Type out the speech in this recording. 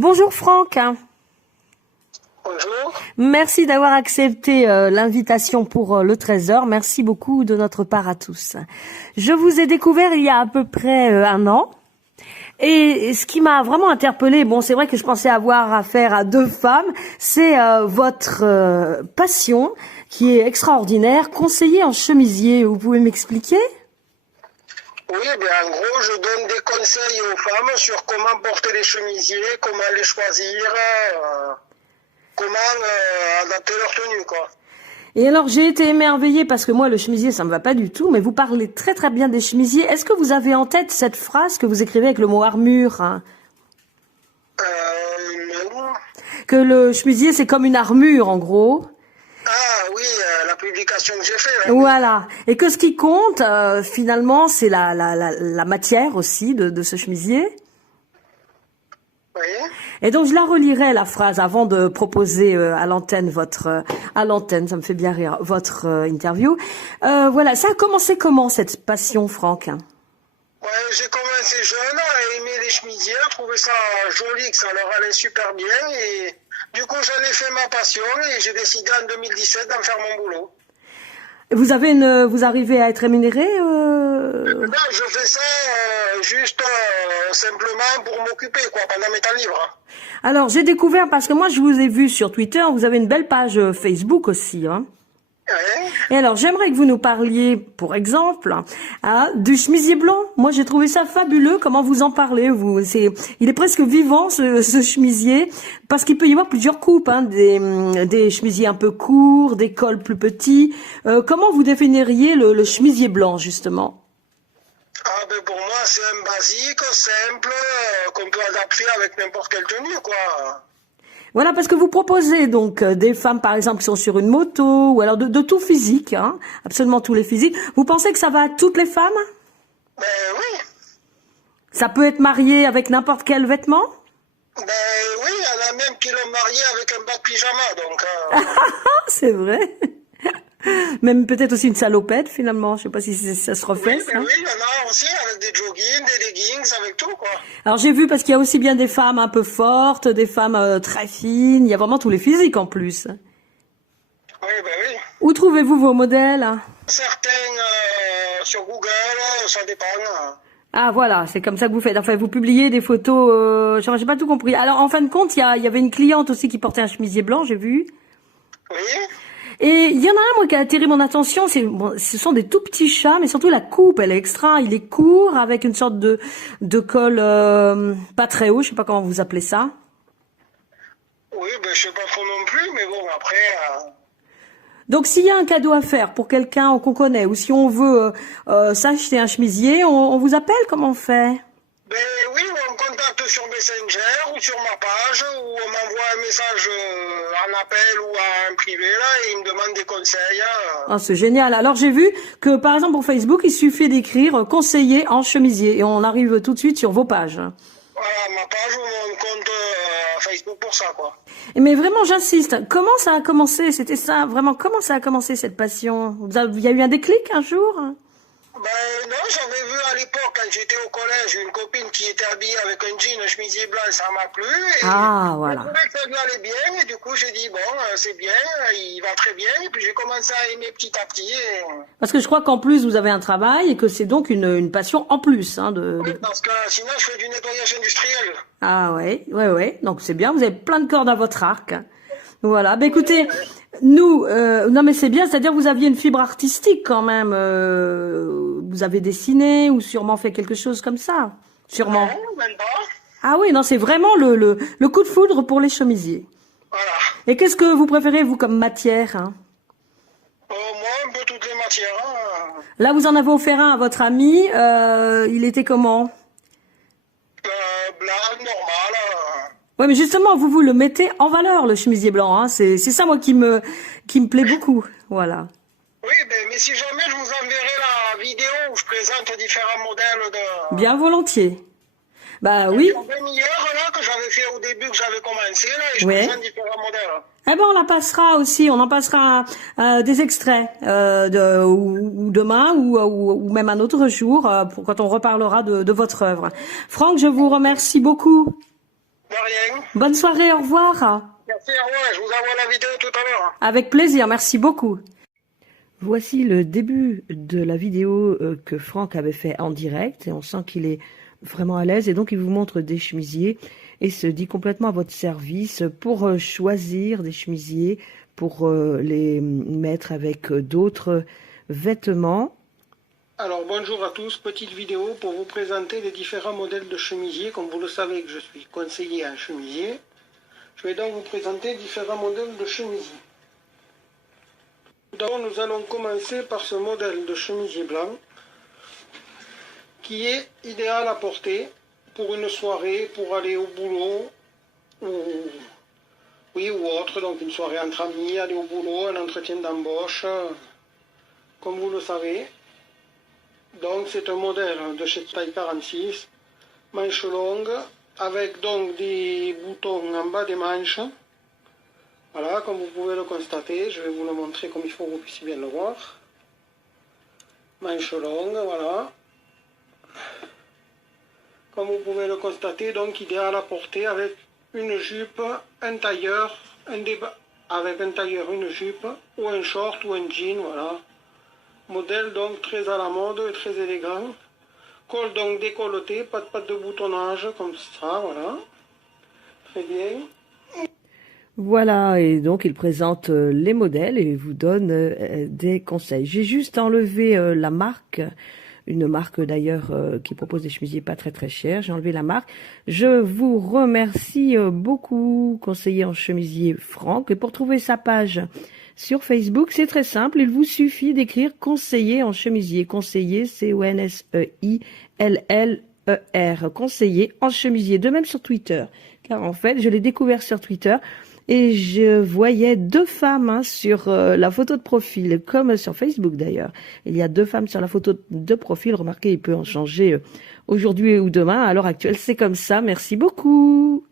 Bonjour Franck. Bonjour. Merci d'avoir accepté l'invitation pour le Trésor. Merci beaucoup de notre part à tous. Je vous ai découvert il y a à peu près un an. Et ce qui m'a vraiment interpellée, bon, c'est vrai que je pensais avoir affaire à deux femmes, c'est votre passion qui est extraordinaire, conseiller en chemisier. Vous pouvez m'expliquer ? Oui, en gros, je donne des conseils aux femmes sur comment porter les chemisiers, comment les choisir, comment adapter leur tenue, quoi. Et alors, j'ai été émerveillée parce que moi, le chemisier, ça me va pas du tout, mais vous parlez très très bien des chemisiers. Est-ce que vous avez en tête cette phrase que vous écrivez avec le mot armure, hein ? Non. Que le chemisier, c'est comme une armure, en gros. Ah oui, la publication que j'ai faite. Voilà. Et que ce qui compte, finalement, c'est la matière aussi de ce chemisier. Oui. Et donc, je la relirai, la phrase, avant de proposer à l'antenne ça me fait bien rire, votre interview. Voilà. Ça a commencé comment, cette passion, Franck ? Ouais, j'ai commencé jeune à aimer les chemisiers, à trouver ça joli, que ça leur allait super bien. Et du coup, j'en ai fait ma passion et j'ai décidé en 2017 d'en faire mon boulot. Vous arrivez à être rémunéré Non, je fais ça juste simplement pour m'occuper, quoi, pendant mes temps libres. Alors, j'ai découvert, parce que moi, je vous ai vu sur Twitter, vous avez une belle page Facebook aussi, hein. Ouais. Et alors, j'aimerais que vous nous parliez, pour exemple, du chemisier blanc. Moi, j'ai trouvé ça fabuleux. Comment vous en parlez, vous ? Il est presque vivant, ce chemisier, parce qu'il peut y avoir plusieurs coupes, hein, des chemisiers un peu courts, des cols plus petits. Comment vous définiriez le chemisier blanc, justement ? Ah ben pour moi, c'est un basique, simple, qu'on peut adapter avec n'importe quelle tenue, quoi. Voilà, parce que vous proposez donc des femmes, par exemple, qui sont sur une moto, ou alors de tout physique, hein, absolument tous les physiques. Vous pensez que ça va à toutes les femmes ? Ben oui. Ça peut être marié avec n'importe quel vêtement ? Ben oui, il y en a même qui l'ont marié avec un bas de pyjama, donc... C'est vrai. Même peut-être aussi une salopette, finalement. Je sais pas si ça se refait, oui, ça. ben oui, il y en a aussi avec des joggings, des leggings, avec tout, quoi. Alors, j'ai vu, parce qu'il y a aussi bien des femmes un peu fortes, des femmes très fines. Il y a vraiment tous les physiques, en plus. Oui, ben oui. Où trouvez-vous vos modèles ? Certains sur Google, ça dépend. Ah, voilà, c'est comme ça que vous faites. Enfin, vous publiez des photos... j'ai pas tout compris. Alors, en fin de compte, il y avait une cliente aussi qui portait un chemisier blanc, j'ai vu. Oui. Et il y en a un, moi, qui a attiré mon attention, ce sont des tout petits chats, mais surtout la coupe, elle est extra, il est court, avec une sorte de col pas très haut, je sais pas comment vous appelez ça. Oui, ben je sais pas trop non plus, mais bon, après... Donc, s'il y a un cadeau à faire pour quelqu'un qu'on connaît, ou si on veut s'acheter un chemisier, on vous appelle, comment on fait ? Ben oui, on me contacte sur Messenger ou sur ma page, ou on m'envoie un message en appel ou en privé, là, et il me demande des conseils. Ah, c'est génial. Alors, j'ai vu que, par exemple, pour Facebook, il suffit d'écrire « conseiller en chemisier » et on arrive tout de suite sur vos pages. Voilà, ma page ou mon compte Facebook pour ça, quoi. Mais vraiment, j'insiste. Comment ça a commencé ? C'était ça, vraiment, comment ça a commencé, cette passion ? Il y a eu un déclic un jour ? Ben non, j'avais vu à l'époque, quand j'étais au collège, une copine qui était habillée avec un jean, un chemisier blanc, ça m'a plu. Et voilà. je trouvais que ça lui allait bien, et du coup j'ai dit, bon, c'est bien, il va très bien, et puis j'ai commencé à aimer petit à petit. Parce que je crois qu'en plus, vous avez un travail et que c'est donc une passion en plus. Hein, Oui, parce que sinon je fais du nettoyage industriel. Ah ouais. Donc c'est bien, vous avez plein de cordes à votre arc. Voilà. Ben écoutez, nous, non mais c'est bien, c'est-à-dire vous aviez une fibre artistique quand même. Vous avez dessiné ou sûrement fait quelque chose comme ça. Sûrement. Non, même pas. Ah oui, non, c'est vraiment le coup de foudre pour les chemisiers. Voilà. Et qu'est-ce que vous préférez, vous, comme matière, hein ? Moi, un peu toutes les matières. Là, vous en avez offert un à votre ami. Il était comment ? Blanc, normal. Ouais, mais justement, vous le mettez en valeur, le chemisier blanc. Hein. C'est ça, moi, qui me plaît beaucoup. Voilà. Oui, mais si jamais je vous enverrai la vidéo où je présente différents modèles de... Bien volontiers. Bah oui. Une demi-heure, là, que j'avais fait au début, que j'avais commencé, là, et je Ouais. présente différents modèles. Eh ben, on la passera aussi. On en passera des extraits ou demain ou même un autre jour pour quand on reparlera de votre œuvre. Franck, je vous remercie beaucoup. De rien. Bonne soirée, au revoir. Merci, au revoir. Je vous envoie la vidéo tout à l'heure. Avec plaisir, merci beaucoup. Voici le début de la vidéo que Franck avait fait en direct et on sent qu'il est vraiment à l'aise et donc il vous montre des chemisiers et se dit complètement à votre service pour choisir des chemisiers, pour les mettre avec d'autres vêtements. Alors bonjour à tous, petite vidéo pour vous présenter les différents modèles de chemisiers. Comme vous le savez que je suis conseiller en chemisier, je vais donc vous présenter différents modèles de chemisiers. D'abord nous allons commencer par ce modèle de chemisier blanc qui est idéal à porter pour une soirée, pour aller au boulot ou autre, donc une soirée entre amis, aller au boulot, un entretien d'embauche, comme vous le savez. Donc c'est un modèle de chez taille 46, manches longues, avec donc des boutons en bas des manches. Voilà, comme vous pouvez le constater, je vais vous le montrer comme il faut que vous puissiez bien le voir. Manches longues, voilà. Comme vous pouvez le constater, donc idéal à porter avec une jupe, un tailleur, avec un tailleur, une jupe, ou un short ou un jean, voilà. Modèle donc très à la mode et très élégant. Col donc décolleté, pas de boutonnage comme ça, voilà. Très bien. Voilà, et donc il présente les modèles et vous donne des conseils. J'ai juste enlevé la marque, une marque d'ailleurs qui propose des chemisiers pas très très chers. J'ai enlevé la marque. Je vous remercie beaucoup, conseiller en chemisier Franck. Et pour trouver sa page sur Facebook, c'est très simple. Il vous suffit d'écrire conseiller en chemisier. Conseiller, C-O-N-S-E-I-L-L-E-R. Conseiller en chemisier. De même sur Twitter. Car en fait, je l'ai découvert sur Twitter. Et je voyais deux femmes sur la photo de profil, comme sur Facebook d'ailleurs. Il y a deux femmes sur la photo de profil. Remarquez, il peut en changer aujourd'hui ou demain. À l'heure actuelle, c'est comme ça. Merci beaucoup.